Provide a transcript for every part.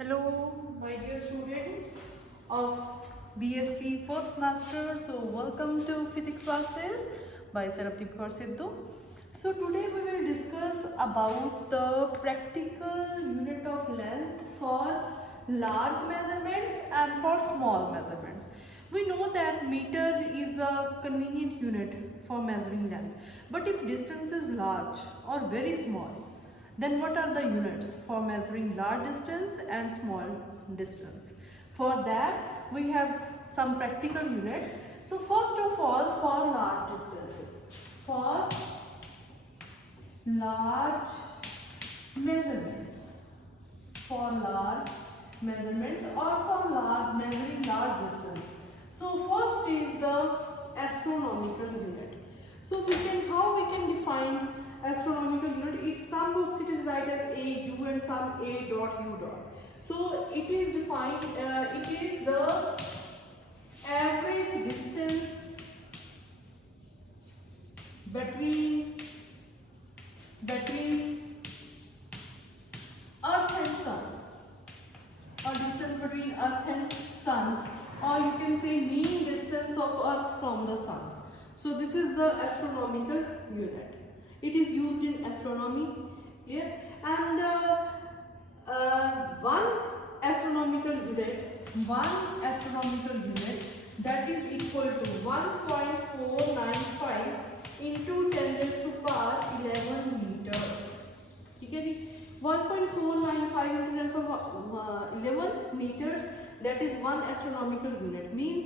Hello, my dear students of BSc first semester. So, welcome to physics classes by Sarabdeep Kaur Sidhu. So, today we will discuss about the practical unit of length for large measurements and for small measurements. We know that meter is a convenient unit for measuring length, but if distance is large or very small, then what are the units for measuring large distance and small distance? For that, we have some practical units. So first of all, for large distances, for large measurements, for large measurements or for measuring large distance. So first is the astronomical unit. So how we can define astronomical unit? In some books it is written as AU and some A dot U dot. So it is defined, it is the average distance between Earth and Sun, or distance between Earth and Sun, or you can say mean distance of Earth from the Sun. So this is the astronomical unit. It is used in astronomy, yeah, and one astronomical unit that is equal to 1.495 into 10 raised to power 11 meters. ठीक है जी, 1.495 into 10 to power 11 meters. That is one astronomical unit. Means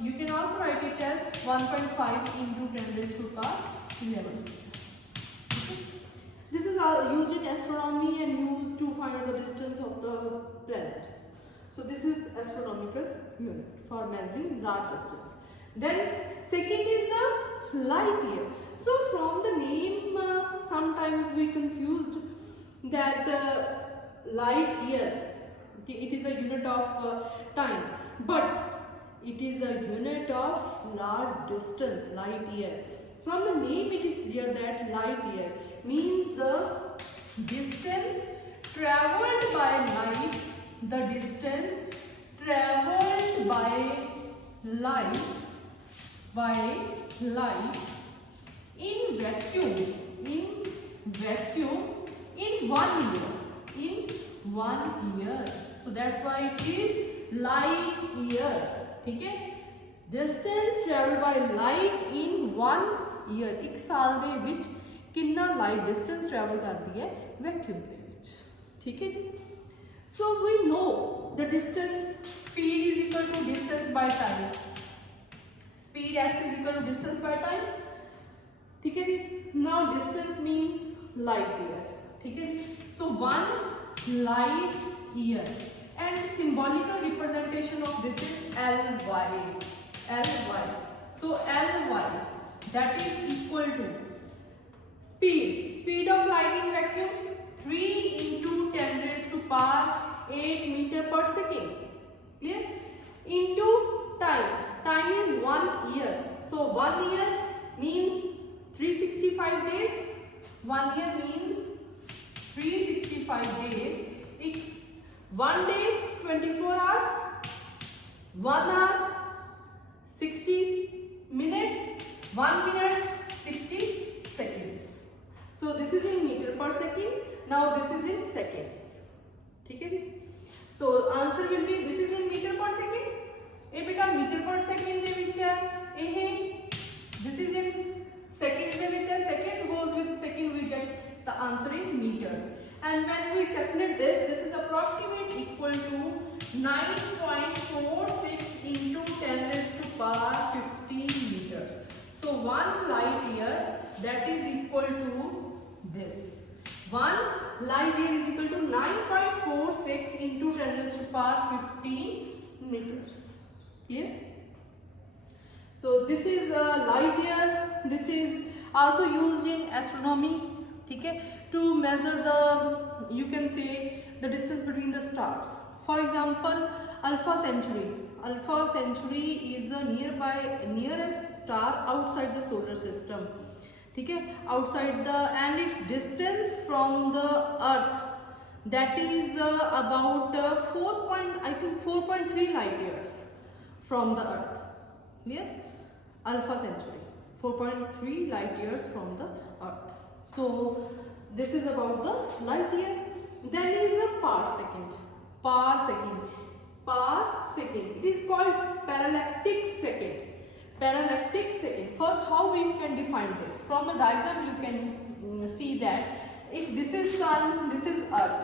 you can also write it as 1.5 into 10 raised to power 11. Okay. This is used in astronomy and used to find out the distance of the planets. So this is astronomical unit for measuring large distance. Then second is the light year. So from the name, sometimes we confused that light year, okay, it is a unit of time, but it is a unit of large distance, light year. From the name it is clear that light year means the distance travelled by light, in vacuum in 1 year. So that's why it is light year. ठीक है, distance traveled by light in 1 year. एक साल ਦੇ ਵਿੱਚ कितना light distance travel करती है vacuum ਦੇ ਵਿੱਚ. ठीक है जी. So we know the distance, speed is equal to distance by time. Speed s is equal to distance by time. ठीक है जी. Now distance means light year. ठीक है जी. So 1 light year. And symbolical representation of this is Ly. So Ly, that is equal to speed of light in vacuum 3 into 10 raised to power 8 meter per second. Clear? Into time is 1 year. So 1 year means 365 days. 1 year means 365 days. 1 day 24 hours, 1 hour 60 minutes, 1 minute 60 seconds. So this is in meter per second. Now this is in seconds. ठीक है जी. So answer will be, this is in meter per second. ये बेटा meter per second ਦੇ ਵਿੱਚ ਹੈ ਇਹ. This is in seconds ਦੇ ਵਿੱਚ ਹੈ. Seconds goes with second, we get the answer in meters. And when we calculate this is approximate equal to 9.46 into 10 raised to power 15 meters. So 1 light year, that is equal to this. 1 light year is equal to 9.46 into 10 raised to power 15 meters. Here. So this is light year. This is also used in astronomy. ठीक है, to measure the, you can say, the distance between the stars. For example, Alpha Centauri is the nearest star outside the solar system. ठीक है, outside the, and its distance from the earth that is about 4.3 light years from the Earth. Clear? Alpha Centauri, 4.3 light years from the Earth. So this is about the light year. Then is the parsecond. Parsecond. Parsecond. It is called parallactic second. Parallactic second. First, how we can define this? From the diagram, you can see that if this is Sun, this is Earth,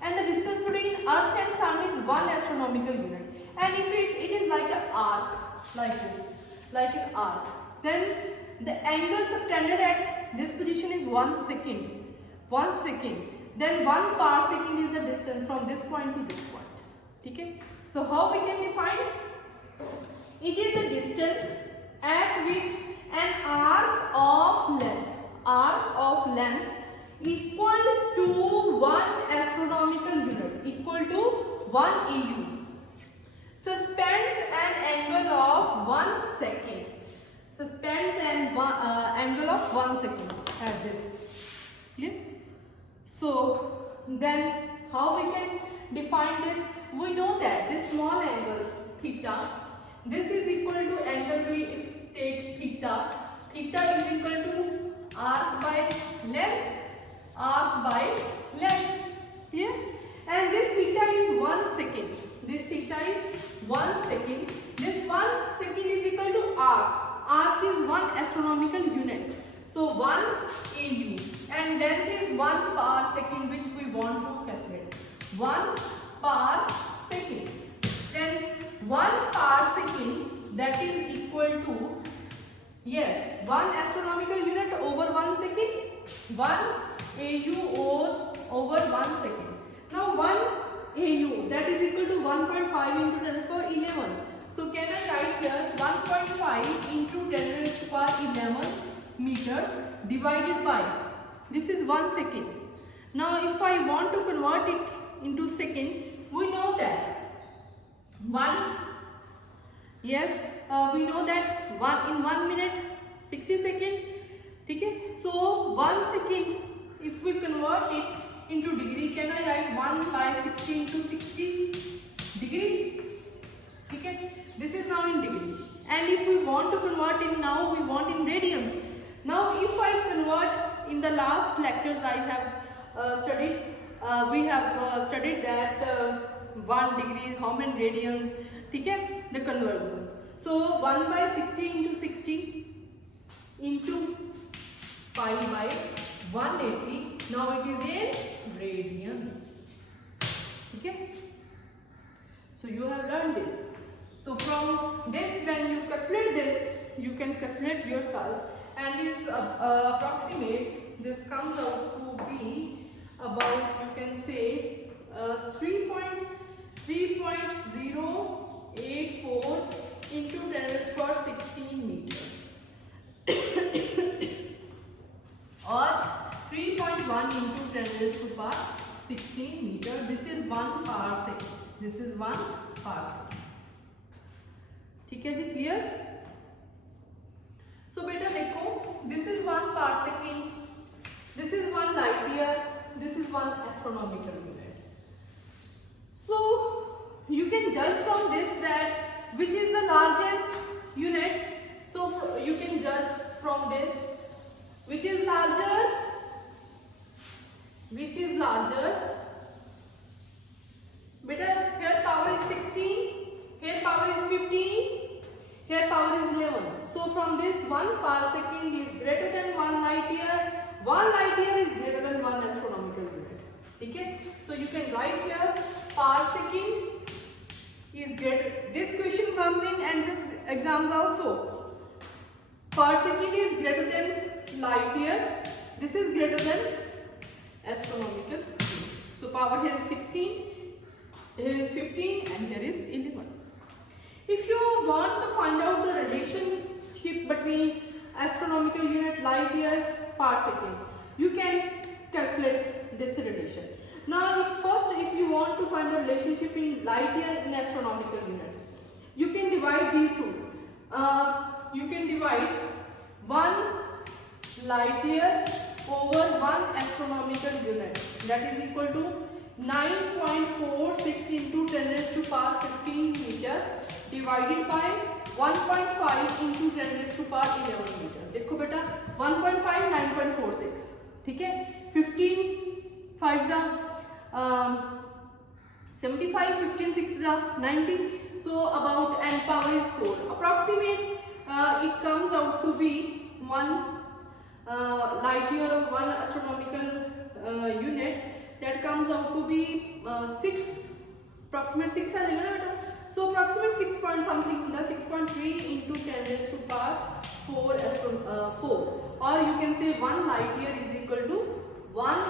and the distance between Earth and Sun is 1 astronomical unit. And if it is like an arc, like this, like an arc, then the angle subtended at this position is 1 second. 1 second. Then 1 parsecond is the distance from this point to this point. Okay? So how we can define it? It is a distance at which an arc of length equal to 1 astronomical unit, equal to 1 AU, suspends an angle of 1 second. Suspends an angle of 1 second at this. Yeah? So then how we can define this? We know that this small angle theta, this is equal to angle we take theta. Theta is equal to arc by length. Arc by length. Yeah? And this theta is 1 second. This theta is 1 second. This 1 second is equal to arc. Arc is 1 astronomical unit. So 1 AU. And length is 1 parsecond, which we want to calculate. 1 parsecond. Then 1 parsecond, that is equal to, yes, 1 astronomical unit over 1 second. 1 AU over 1 second. Now 1 AU, that is equal to 1.5 into 10 raised to power 11. So can I write here 1.5 into 10 raised to power 11 meters divided by, this is 1 second. Now if I want to convert it into second, we know that we know that in 1 minute 60 seconds. Okay? So 1 second, if we convert it into degree, can I write 1 by 60 into 60 degree? Okay? This is now in degree. And if we want to convert it now, we want in radians. Now if I convert, in the last lectures I have studied, we have studied that 1 degree, how many radians, okay? The conversions. So 1 by 60 into 60 into pi by 180. Now it is in radians. Okay? So you have learned this. So from this, when you calculate this, you can calculate yourself, and it's approximate. This comes out to be about, you can say 3.084 into 10 raised to power 16 meters. Or 3.1 into 10 raised to power 16 meters. This is 1 parsec. This is 1 parsec. ठीक है जी, clear? So बेटा देखो, this is 1 parsec, this is 1 light year, this is 1 astronomical unit. So you can judge from this that which is the largest unit. So you can judge from this which is larger. Beta, here power is 16, here power is 15, here power is 11. So from this 1 parsec is greater than 1 light year. 1 light year is greater than 1 astronomical unit. Okay? So you can write here parsec is greater. This question comes in entrance exams also. Parsec is greater than light year. This is greater than astronomical. So power here is 16, here is 15, and here is 11. If you want to find out the relationship between astronomical unit, light year, parsec, you can calculate this relation. Now if you want to find the relationship in light year and astronomical unit, you can divide these two. You can divide 1 light year over 1 astronomical unit, that is equal to 10 raised to power 15 meter divided by 1.5 into 10 raised to power 11 meter. देखो बेटा 1.5 9.46, ठीक है, 15 5 जा 75, 15 6 जा 90. So about, and power is 4. Approximate it comes out to be 1 light year or 1 astronomical unit. That comes out to be 6, approximate 6 आ जाएगा ना बेटा. So approximate 6 point something, the 6.3 into 10 raised to power 4, or you can say 1 light year is equal to 1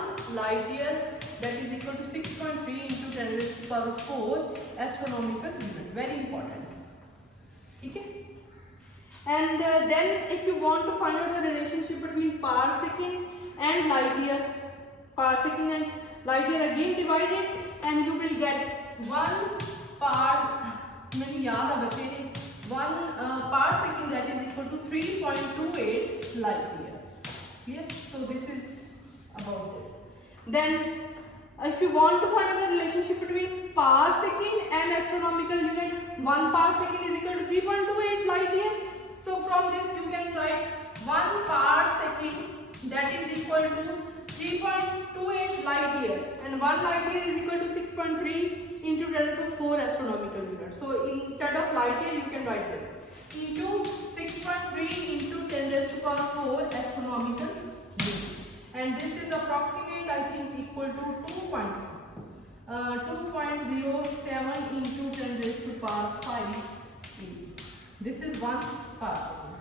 light year, that is equal to 6.3 into 10 raised to power 4 astronomical unit. Very important. ठीक है. And then if you want to find out the relationship between parsecond and light year, parsecond and light year again divided, and you will get 1 मैंने याद आ बच्चे हैं 1 parsecond that is equal to 3.28 light year. Clear? So this is about this. Then if you want to find out the relationship between parsecond and astronomical unit, 1 parsecond is equal to 3.28 light year. So from this you can write 1 parsecond that is equal to 3.28 light year, and 1 light year is equal to 6.3 into 10 raised to 4 astronomical units. So instead of light year you can write this into 6.3 into 10 raised to power 4 astronomical units, and this is approximate I think equal to 2.07 into 10 raised to power 5. This is 1 parsecond.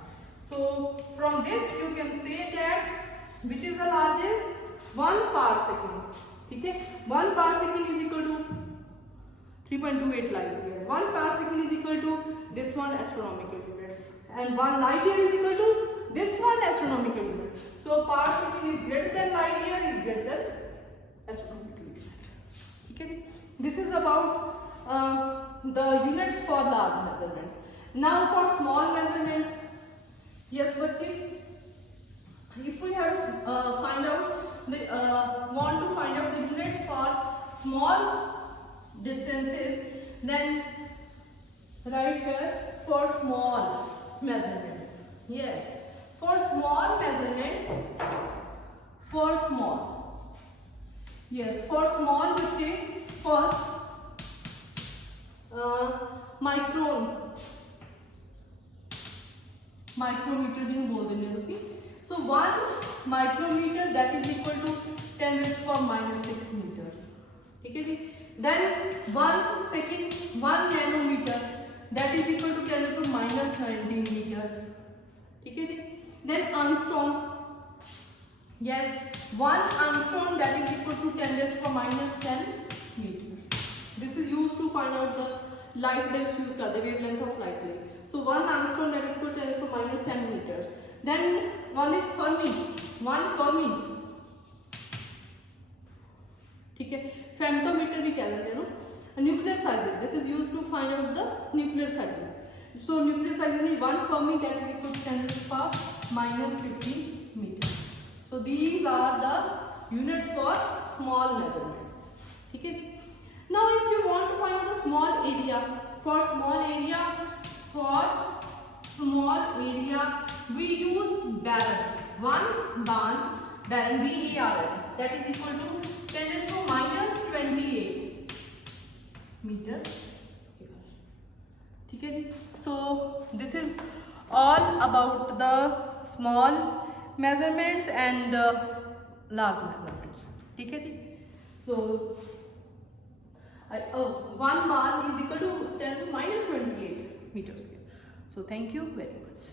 So from this you can say that which is the largest? 1 parsecond. ठीक है, 1 parsecond is equal to 3.28 light year. 1 parsecond is equal to this one astronomical units, and 1 light year is equal to this one astronomical unit. So parsecond is greater than light year is greater than astronomical unit. ठीक है जी. This is about the units for large measurements. Now for small measurements, yes बच्चे, if we have want to find out the units for small distances, then right here for small measurements. Yes, for small measurements, for small, yes, for small बच्चे first micrometer जिन्हें बोल देंगे तुसी. So 1 micrometer that is equal to 10 raised to power minus 6 meters. ठीक है जी. Then 1 second 1 nanometer that is equal to 10 raised to minus 19 meter. ठीक है जी. Then angstrom, yes, 1 angstrom that is equal to 10 raised to power minus 10 meters. This is used to find out the light that is used, the wavelength of light wave. So 1 angstrom that is equal to 10 raised to minus 10 meters. Then one is Fermi, 1 Fermi. ठीक है, femtometer भी कह देते हैं ना. Nuclear sizes. This is used to find out the nuclear sizes. So nuclear sizes is 1 Fermi that is equal to 10 raised to power minus 50 meters. So these are the units for small measurements. ठीक है जी. Now if you want to find out the small area, for small area we use barren. 1 barren BARN that is equal to 10 raised to minus 28 meter square. ठीक है जी. So this is all about the small measurements and large measurements. ठीक है जी. So 1 bar is equal to 10 to minus 28 meters square. So thank you very much.